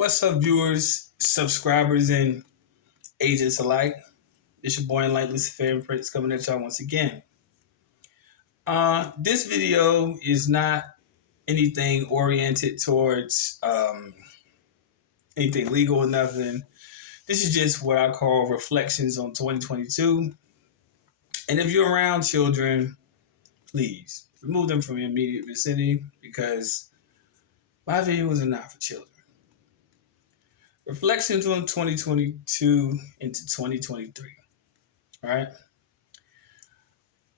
What's up, viewers, subscribers, and agents alike? It's your boy Enlightened Luciferian Prince coming at y'all once again. This video is not anything oriented towards anything legal or nothing. This is just what I call reflections on 2022. And if you're around children, please remove them from your immediate vicinity because my videos are not for children. Reflections on 2022 into 2023. All right.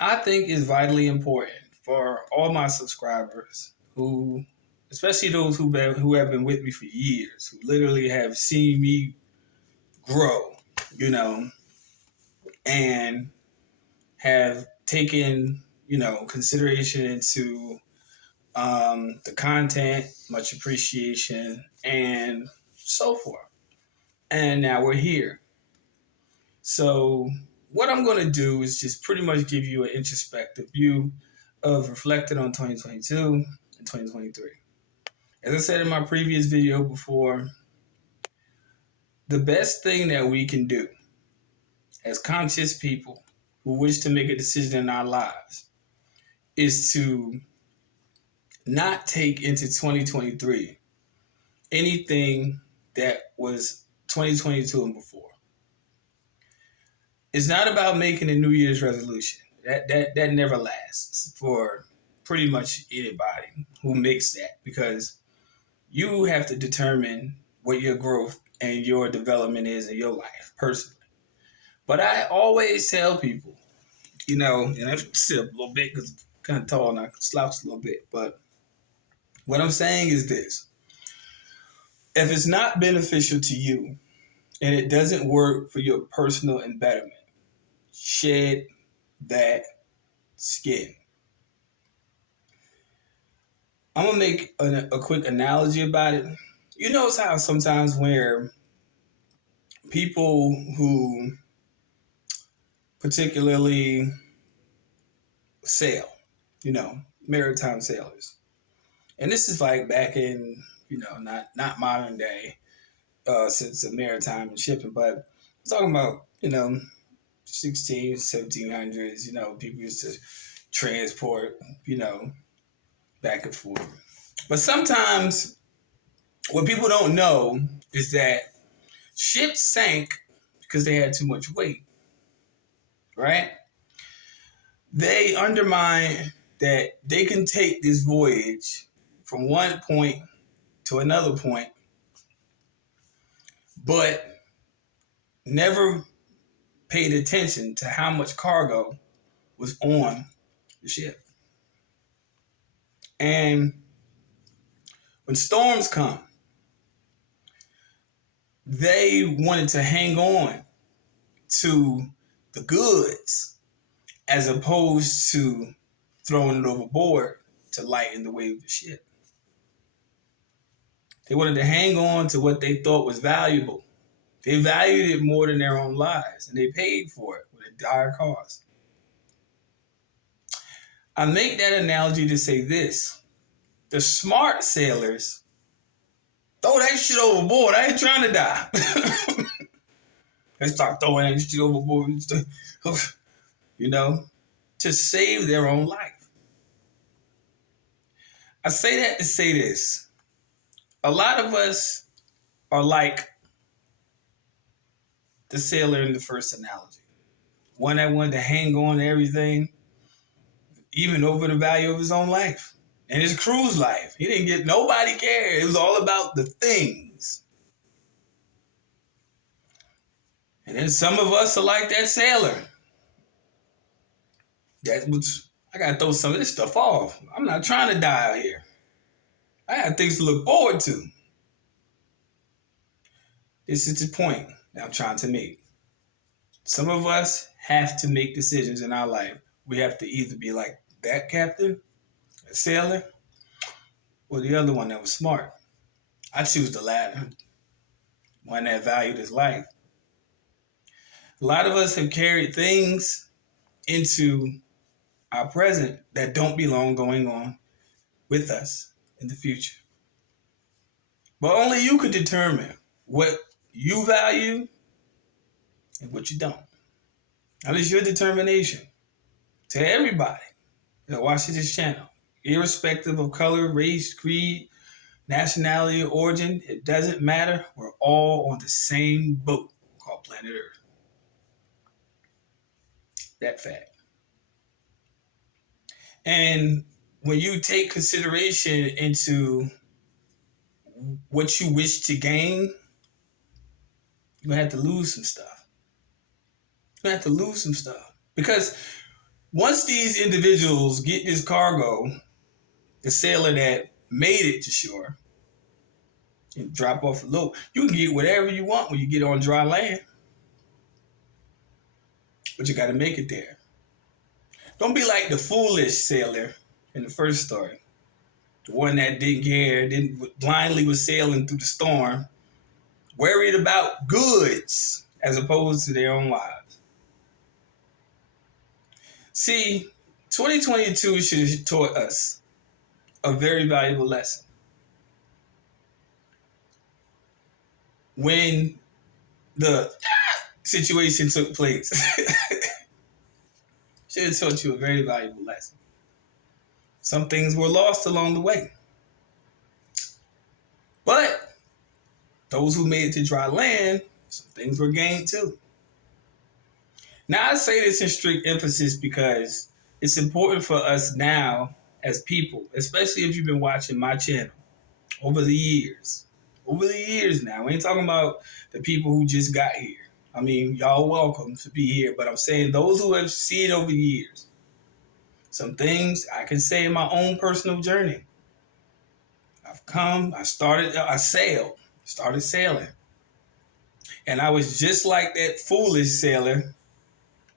I think it's vitally important for all my subscribers who, especially those who have been with me for years, who literally have seen me grow, and have taken, consideration into the content, much appreciation, and so forth. And now we're here. So what I'm going to do is just pretty much give you an introspective view of reflecting on 2022 and 2023. As I said in my previous video before, the best thing that we can do as conscious people who wish to make a decision in our lives is to not take into 2023 anything that was 2022 and before. It's not about making a New Year's resolution. That never lasts for pretty much anybody who makes that, because you have to determine what your growth and your development is in your life personally. But I always tell people, and I sit up a little bit because I'm kind of tall and I slouch a little bit. But what I'm saying is this: if it's not beneficial to you and it doesn't work for your personal betterment, shed that skin. I'm going to make a quick analogy about it. You notice how sometimes where people who particularly sail, maritime sailors, and this is like back in, not modern day, since the maritime and shipping, but I'm talking about, 1700s, people used to transport, back and forth. But sometimes what people don't know is that ships sank because they had too much weight, right? They undermine that they can take this voyage from one point to another point, but never paid attention to how much cargo was on the ship. And when storms come, they wanted to hang on to the goods as opposed to throwing it overboard to lighten the weight of the ship. They wanted to hang on to what they thought was valuable. They valued it more than their own lives, and they paid for it with a dire cost. I make that analogy to say this: the smart sailors throw that shit overboard. I ain't trying to die. They start throwing that shit overboard, to save their own life. I say that to say this: a lot of us are like the sailor in the first analogy, one that wanted to hang on to everything, even over the value of his own life and his crew's life. He didn't get, nobody cared. It was all about the things. And then some of us are like that sailor. I got to throw some of this stuff off. I'm not trying to die out here. I got things to look forward to. This is the point that I'm trying to make. Some of us have to make decisions in our life. We have to either be like that captain, a sailor, or the other one that was smart. I choose the latter, one that valued his life. A lot of us have carried things into our present that don't belong going on with us in the future. But only you could determine what you value and what you don't. That is your determination. To everybody that watches this channel, irrespective of color, race, creed, nationality, or origin, it doesn't matter. We're all on the same boat called planet Earth. That fact. And when you take consideration into what you wish to gain, you have to lose some stuff. You have to lose some stuff. Because once these individuals get this cargo, the sailor that made it to shore, and drop off a load, you can get whatever you want when you get on dry land. But you got to make it there. Don't be like the foolish sailor in the first story. The one that didn't care, blindly was sailing through the storm, worried about goods as opposed to their own lives. See, 2022 should have taught us a very valuable lesson. When the situation took place, should have taught you a very valuable lesson. Some things were lost along the way. But those who made it to dry land, some things were gained too. Now, I say this in strict emphasis because it's important for us now as people, especially if you've been watching my channel over the years. Over the years now. We ain't talking about the people who just got here. I mean, y'all welcome to be here, but I'm saying those who have seen it over years. Some things I can say in my own personal journey. I started sailing. And I was just like that foolish sailor,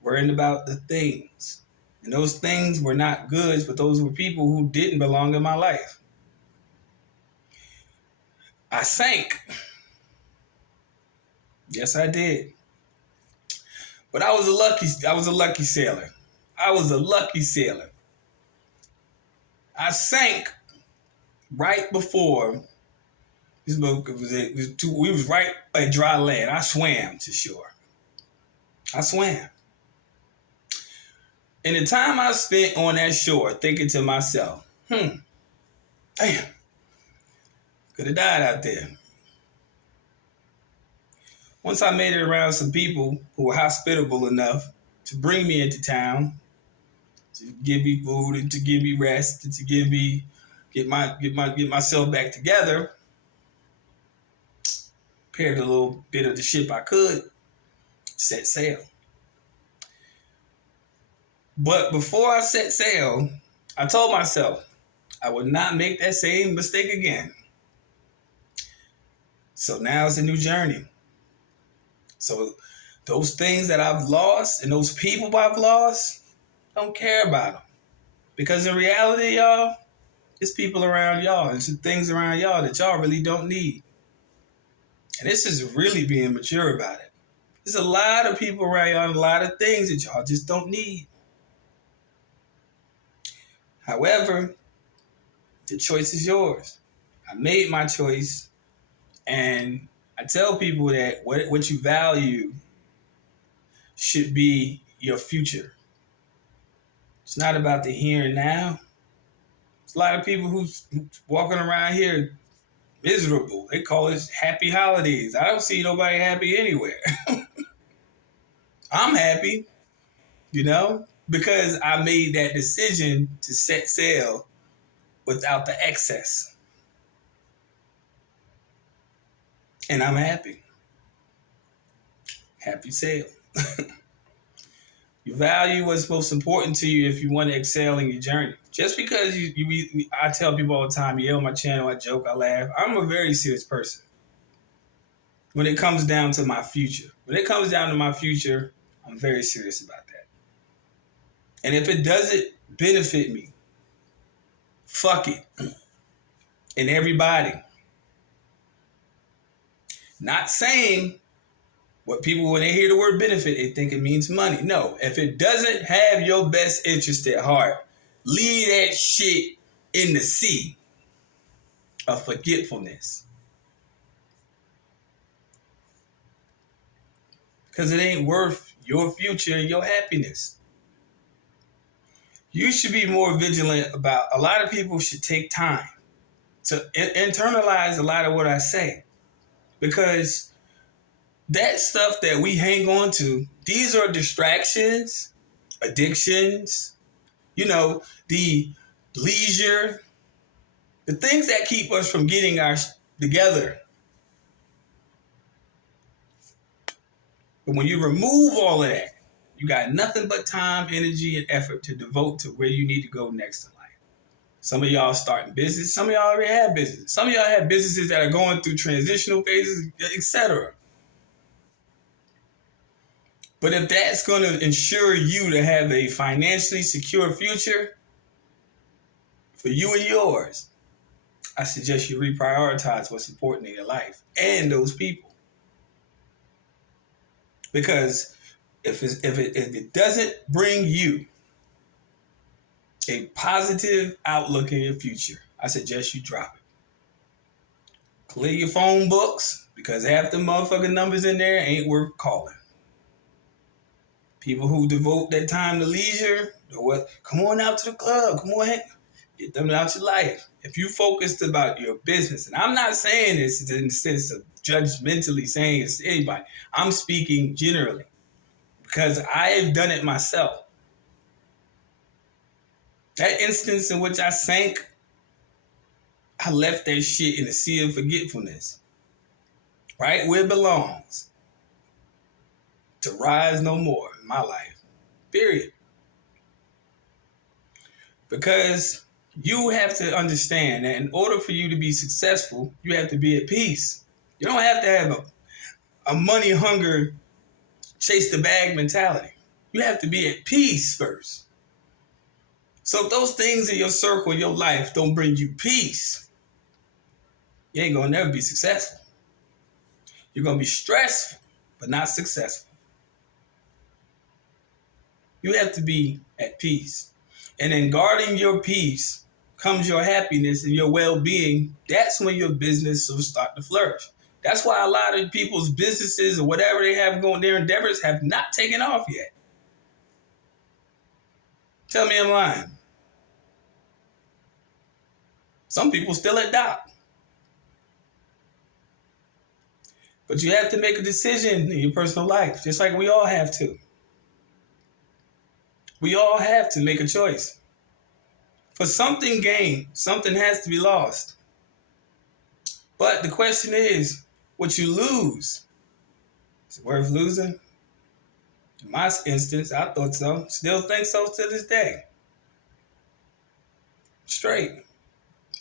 worrying about the things. And those things were not goods, but those were people who didn't belong in my life. I sank. Yes, I did. But I was a lucky sailor. I was a lucky sailor. I sank right before this boat we was right at dry land. I swam to shore. I swam. And the time I spent on that shore thinking to myself, damn, could have died out there. Once I made it around some people who were hospitable enough to bring me into town, to give me food and to give me rest and to get myself back together, prepared a little bit of the ship I could, set sail. But before I set sail, I told myself I would not make that same mistake again. So now it's a new journey. So those things that I've lost and those people I've lost, don't care about them. Because in reality, y'all, it's people around y'all and some things around y'all that y'all really don't need. And this is really being mature about it. There's a lot of people around y'all and a lot of things that y'all just don't need. However, the choice is yours. I made my choice, and I tell people that what you value should be your future. It's not about the here and now. There's a lot of people who's walking around here miserable. They call it happy holidays. I don't see nobody happy anywhere. I'm happy, because I made that decision to set sail without the excess. And I'm happy. Happy sail. You value what's most important to you if you want to excel in your journey. Just because I tell people all the time, on my channel, I joke, I laugh. I'm a very serious person. When it comes down to my future. I'm very serious about that. And if it doesn't benefit me, fuck it. And everybody. Not saying what people, when they hear the word benefit, they think it means money. No, if it doesn't have your best interest at heart, leave that shit in the sea of forgetfulness. because it ain't worth your future and your happiness. You should be more vigilant about, a lot of people should take time to internalize a lot of what I say, because that stuff that we hang on to, these are distractions, addictions, the leisure, the things that keep us from getting our together. But when you remove all of that, you got nothing but time, energy, and effort to devote to where you need to go next in life. Some of y'all starting business. Some of y'all already have business. Some of y'all have businesses that are going through transitional phases, etc. But if that's going to ensure you to have a financially secure future for you and yours, I suggest you reprioritize what's important in your life and those people. Because if it doesn't bring you a positive outlook in your future, I suggest you drop it. Clear your phone books, because half the motherfucking numbers in there ain't worth calling. People who devote their time to leisure, come on out to the club, come on, get them out your life. If you focused about your business, and I'm not saying this in the sense of judgmentally saying it's to anybody, I'm speaking generally, because I have done it myself. That instance in which I sank, I left that shit in the sea of forgetfulness, right where it belongs, to rise no more in my life, period. Because you have to understand that in order for you to be successful, you have to be at peace. You don't have to have a money hunger, chase the bag mentality. You have to be at peace first. So if those things in your circle, your life, don't bring you peace, you ain't gonna never be successful. You're gonna be stressful, but not successful. You have to be at peace. And in guarding your peace comes your happiness and your well-being. That's when your business will start to flourish. That's why a lot of people's businesses or whatever they have going, their endeavors have not taken off yet. Tell me I'm lying. Some people still adopt. But you have to make a decision in your personal life, just like we all have to. We all have to make a choice. For something gained, something has to be lost. But the question is, what you lose, is it worth losing? In my instance, I thought so. Still think so to this day. Straight.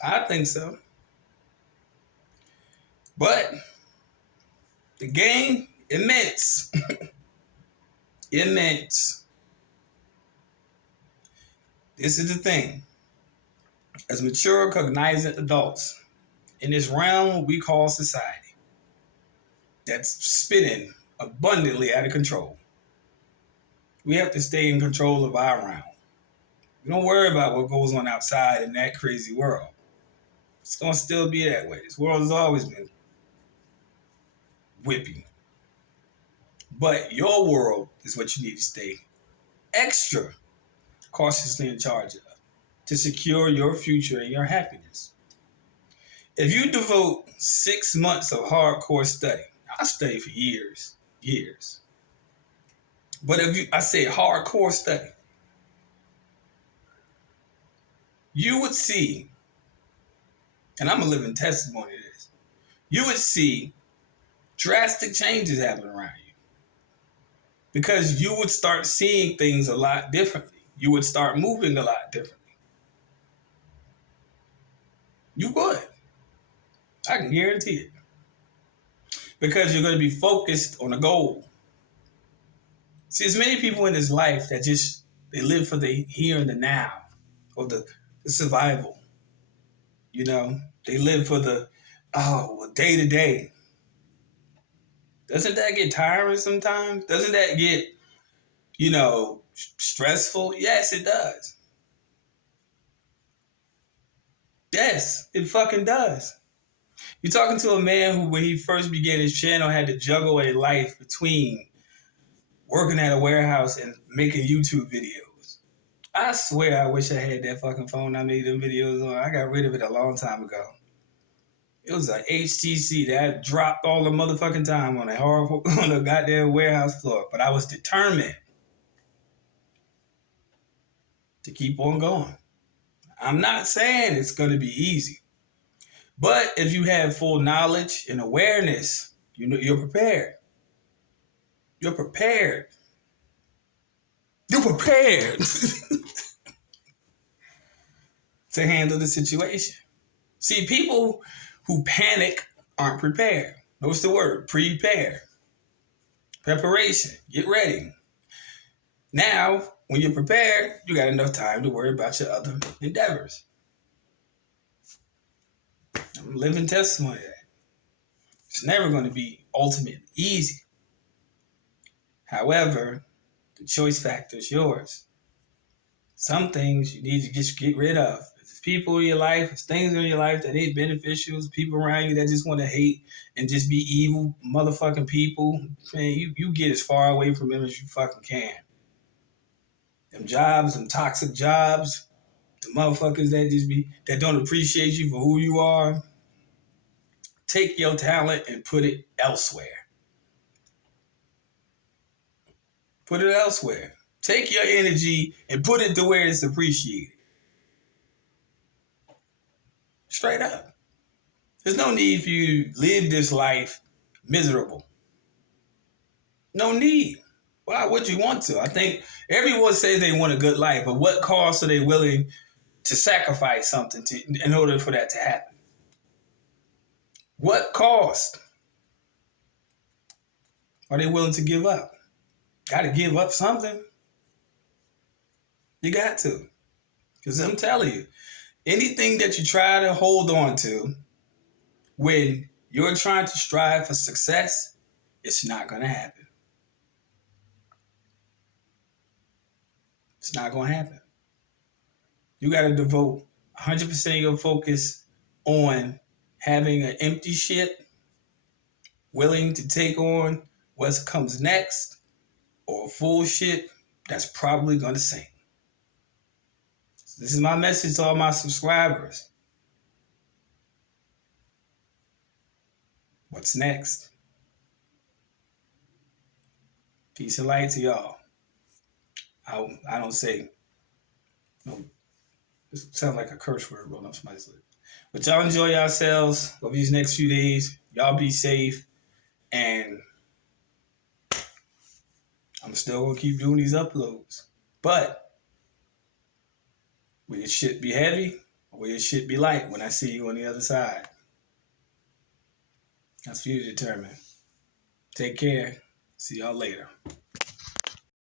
I think so. But the gain, immense. Immense. This is the thing. As mature, cognizant adults in this realm we call society, that's spinning abundantly out of control, we have to stay in control of our realm. We don't worry about what goes on outside in that crazy world. It's going to still be that way. This world has always been whippy. But your world is what you need to stay extra cautiously in charge of to secure your future and your happiness. If you devote 6 months of hardcore study, I'll study for years. But I say hardcore study, you would see, and I'm a living testimony to this, you would see drastic changes happen around you. Because you would start seeing things a lot differently. You would start moving a lot differently. You would. I can guarantee it. Because you're going to be focused on a goal. See, there's many people in this life that they live for the here and the now, or the survival. They live for the day to day. Doesn't that get tiring sometimes? Doesn't that get, stressful? Yes, it does. Yes, it fucking does. You're talking to a man who, when he first began his channel, had to juggle a life between working at a warehouse and making YouTube videos. I swear I wish I had that fucking phone I made them videos on. I got rid of it a long time ago. It was a HTC that dropped all the motherfucking time on the goddamn warehouse floor. But I was determined to keep on going. I'm not saying it's going to be easy. But if you have full knowledge and awareness, you know you're prepared. You're prepared. You're prepared to handle the situation. See, people who panic aren't prepared. What's the word? Prepare. Preparation. Get ready. Now, when you're prepared, you got enough time to worry about your other endeavors. I'm a living testimony of that. It's never going to be ultimately easy. However, the choice factor is yours. Some things you need to just get rid of. If it's people in your life, if things in your life that ain't beneficial, people around you that just want to hate and just be evil motherfucking people, man, you get as far away from them as you fucking can. Them jobs, them toxic jobs, the motherfuckers that don't appreciate you for who you are, take your talent and put it elsewhere. Put it elsewhere. Take your energy and put it to where it's appreciated. Straight up. There's no need for you to live this life miserable. No need. Why would you want to? I think everyone says they want a good life, but what cost are they willing to sacrifice something in order for that to happen? What cost are they willing to give up? Got to give up something. You got to. Because I'm telling you, anything that you try to hold on to when you're trying to strive for success, it's not going to happen. It's not going to happen. You got to devote 100% of your focus on having an empty ship, willing to take on what comes next, or a full ship that's probably going to sink. So this is my message to all my subscribers. What's next? Peace and light to y'all. I don't say, no, this sounds like a curse word rolling up somebody's lip. But y'all enjoy yourselves over these next few days. Y'all be safe. And I'm still going to keep doing these uploads. But will your shit be heavy or will your shit be light when I see you on the other side? That's for you to determine. Take care. See y'all later.